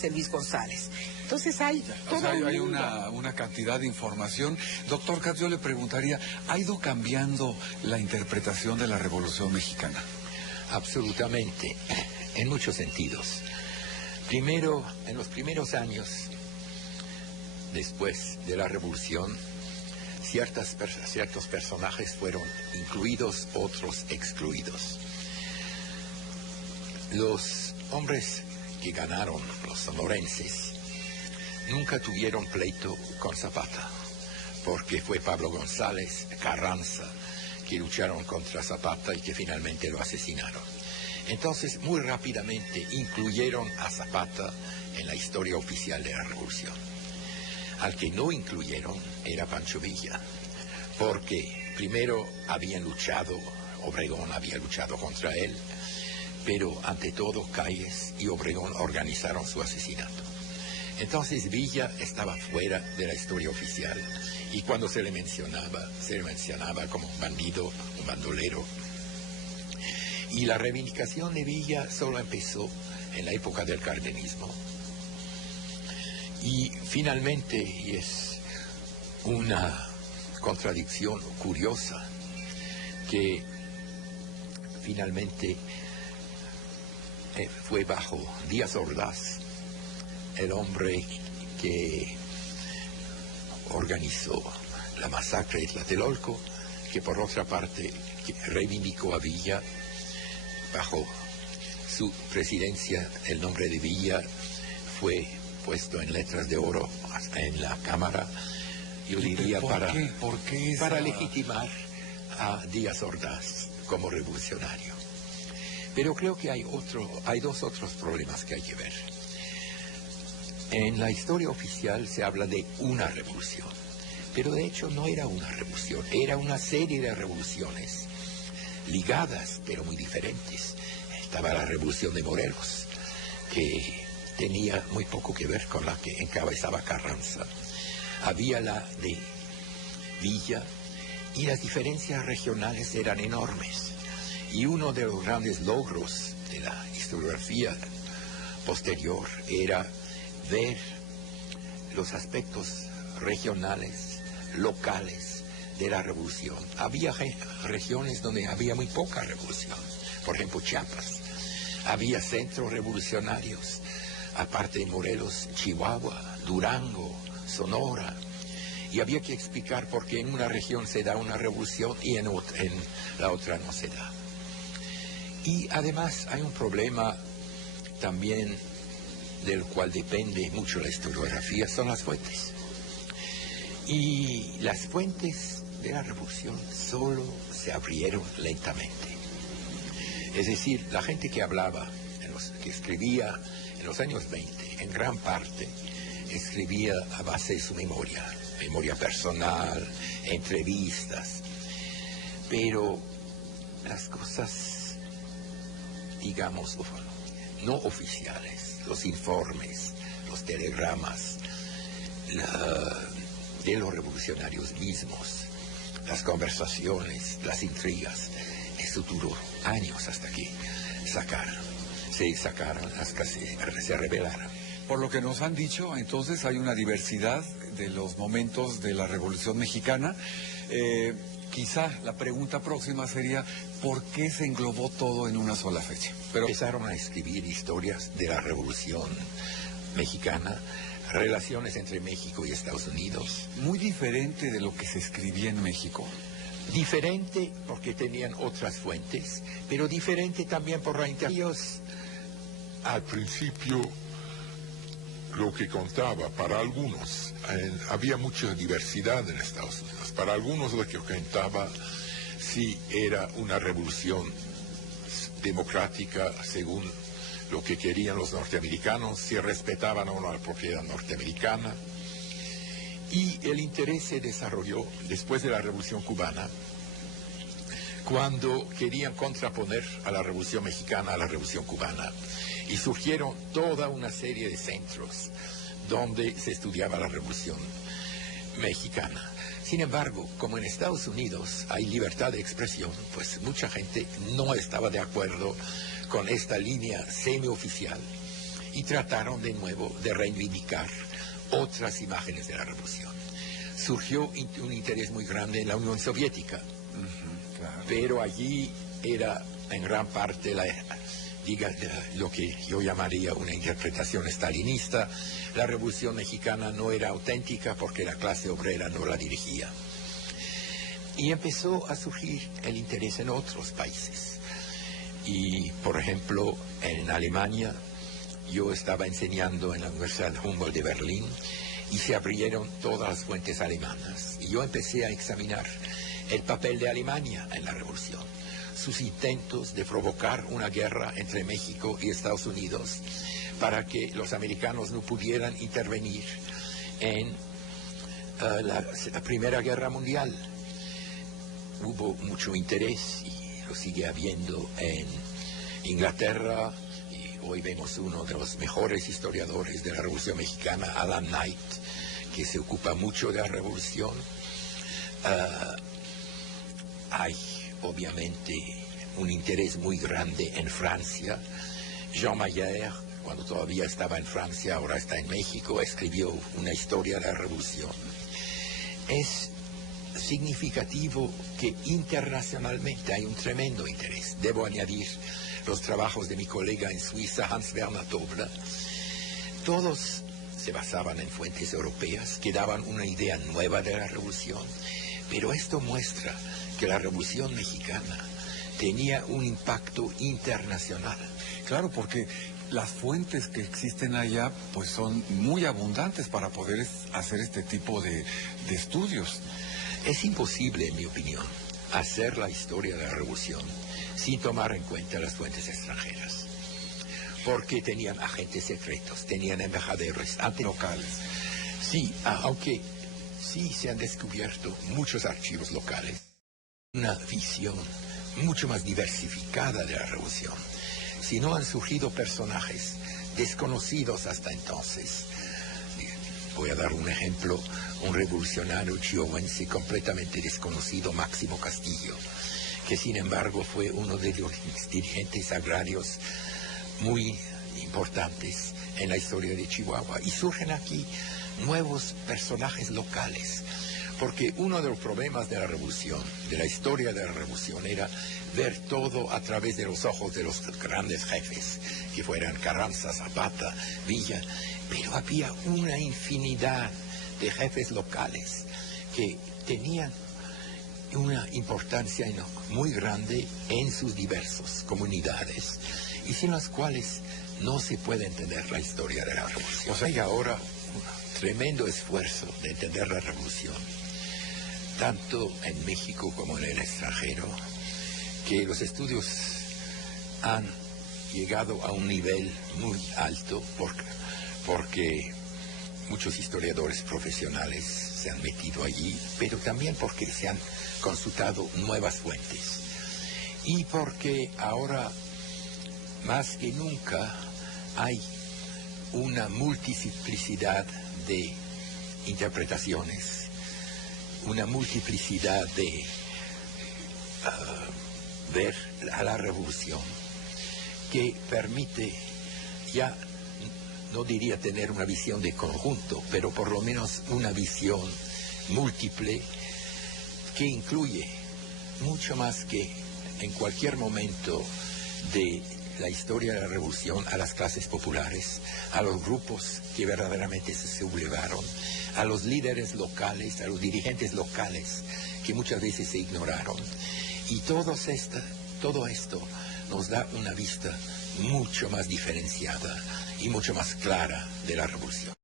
de Luis González. Entonces hay todo hay una cantidad de información. Doctor Katz, yo le preguntaría, ¿ha ido cambiando la interpretación de la Revolución Mexicana? Absolutamente, en muchos sentidos. Primero, en los primeros años, después de la Revolución, ciertos personajes fueron incluidos, otros excluidos. Los hombres que ganaron, los sonorenses, nunca tuvieron pleito con Zapata, porque fue Pablo González, Carranza, que lucharon contra Zapata y que finalmente lo asesinaron. Entonces, muy rápidamente incluyeron a Zapata en la historia oficial de la Revolución. Al que no incluyeron era Pancho Villa, porque primero habían luchado, Obregón había luchado contra él, pero ante todo Calles y Obregón organizaron su asesinato. Entonces Villa estaba fuera de la historia oficial y cuando se le mencionaba como un bandido, un bandolero. Y la reivindicación de Villa solo empezó en la época del cardenismo. Y finalmente, y es una contradicción curiosa, que finalmente fue bajo Díaz Ordaz, el hombre que organizó la masacre de Tlatelolco, que por otra parte reivindicó a Villa. Bajo su presidencia el nombre de Villa fue puesto en letras de oro en la Cámara, yo diría para legitimar a Díaz Ordaz como revolucionario. Pero creo que hay dos otros problemas que hay que ver. En la historia oficial se habla de una revolución, pero de hecho no era una revolución, era una serie de revoluciones ligadas, pero muy diferentes. Estaba la revolución de Morelos, que tenía muy poco que ver con la que encabezaba Carranza. Había la de Villa, y las diferencias regionales eran enormes. Y uno de los grandes logros de la historiografía posterior era ver los aspectos regionales, locales de la revolución. Había regiones donde había muy poca revolución, por ejemplo Chiapas. Había centros revolucionarios, aparte de Morelos, Chihuahua, Durango, Sonora. Y había que explicar por qué en una región se da una revolución y en la otra no se da. Y además hay un problema también del cual depende mucho la historiografía, son las fuentes. Y las fuentes de la revolución solo se abrieron lentamente. Es decir, la gente que hablaba, que escribía en los años 20, en gran parte escribía a base de su memoria personal, entrevistas, pero las cosas, digamos, no oficiales, los informes, los telegramas de los revolucionarios mismos, las conversaciones, las intrigas, eso duró años hasta que se revelaran. Por lo que nos han dicho, entonces hay una diversidad de los momentos de la Revolución Mexicana. Quizá la pregunta próxima sería, ¿por qué se englobó todo en una sola fecha? Pero empezaron a escribir historias de la Revolución Mexicana, relaciones entre México y Estados Unidos. Muy diferente de lo que se escribía en México. Diferente porque tenían otras fuentes, pero diferente también por la ellos. Al principio, lo que contaba, para algunos, había mucha diversidad en Estados Unidos. Para algunos lo que contaba sí era una revolución democrática según lo que querían los norteamericanos, si respetaban o no la propiedad norteamericana. Y el interés se desarrolló después de la Revolución Cubana, cuando querían contraponer a la Revolución Mexicana a la Revolución Cubana. Y surgieron toda una serie de centros donde se estudiaba la Revolución Mexicana. Sin embargo, como en Estados Unidos hay libertad de expresión, pues mucha gente no estaba de acuerdo con esta línea semioficial y trataron de nuevo de reivindicar otras imágenes de la revolución. Surgió un interés muy grande en la Unión Soviética, Claro. pero allí era en gran parte lo que yo llamaría una interpretación stalinista. La revolución mexicana no era auténtica porque la clase obrera no la dirigía. Y empezó a surgir el interés en otros países. Y, por ejemplo, en Alemania, yo estaba enseñando en la Universidad Humboldt de Berlín y se abrieron todas las fuentes alemanas. Y yo empecé a examinar el papel de Alemania en la revolución, sus intentos de provocar una guerra entre México y Estados Unidos para que los americanos no pudieran intervenir en la Primera Guerra Mundial. Hubo mucho interés y lo sigue habiendo en Inglaterra. Y hoy vemos uno de los mejores historiadores de la Revolución Mexicana, Alan Knight, que se ocupa mucho de la revolución. Hay obviamente un interés muy grande en Francia. Jean Mayer, cuando todavía estaba en Francia, ahora está en México, escribió una historia de la revolución. Es significativo que internacionalmente hay un tremendo interés. Debo añadir los trabajos de mi colega en Suiza, Hans-Werner Tobler. Todos se basaban en fuentes europeas que daban una idea nueva de la revolución, pero esto muestra que la revolución mexicana tenía un impacto internacional. Claro, porque las fuentes que existen allá pues son muy abundantes para poder hacer este tipo de estudios. Es imposible, en mi opinión, hacer la historia de la revolución sin tomar en cuenta las fuentes extranjeras, porque tenían agentes secretos, tenían embajadores Locales. Sí, aunque sí se han descubierto muchos archivos locales, una visión mucho más diversificada de la revolución. Si no han surgido personajes desconocidos hasta entonces. Voy a dar un ejemplo, un revolucionario chihuahuense completamente desconocido, Máximo Castillo, que sin embargo fue uno de los dirigentes agrarios muy importantes en la historia de Chihuahua. Y surgen aquí nuevos personajes locales, porque uno de los problemas de la revolución, de la historia de la revolución, era ver todo a través de los ojos de los grandes jefes, que fueran Carranza, Zapata, Villa, pero había una infinidad de jefes locales que tenían una importancia muy grande en sus diversas comunidades y sin las cuales no se puede entender la historia de la revolución. O sea, hay ahora un tremendo esfuerzo de entender la revolución, tanto en México como en el extranjero, que los estudios han llegado a un nivel muy alto porque muchos historiadores profesionales se han metido allí, pero también porque se han consultado nuevas fuentes y porque ahora más que nunca hay una multiplicidad de interpretaciones, una multiplicidad de ver a la revolución que permite ya, no diría tener una visión de conjunto, pero por lo menos una visión múltiple que incluye mucho más que en cualquier momento de la historia de la revolución a las clases populares, a los grupos que verdaderamente se sublevaron, a los líderes locales, a los dirigentes locales que muchas veces se ignoraron. Y todo esto nos da una vista mucho más diferenciada y mucho más clara de la revolución.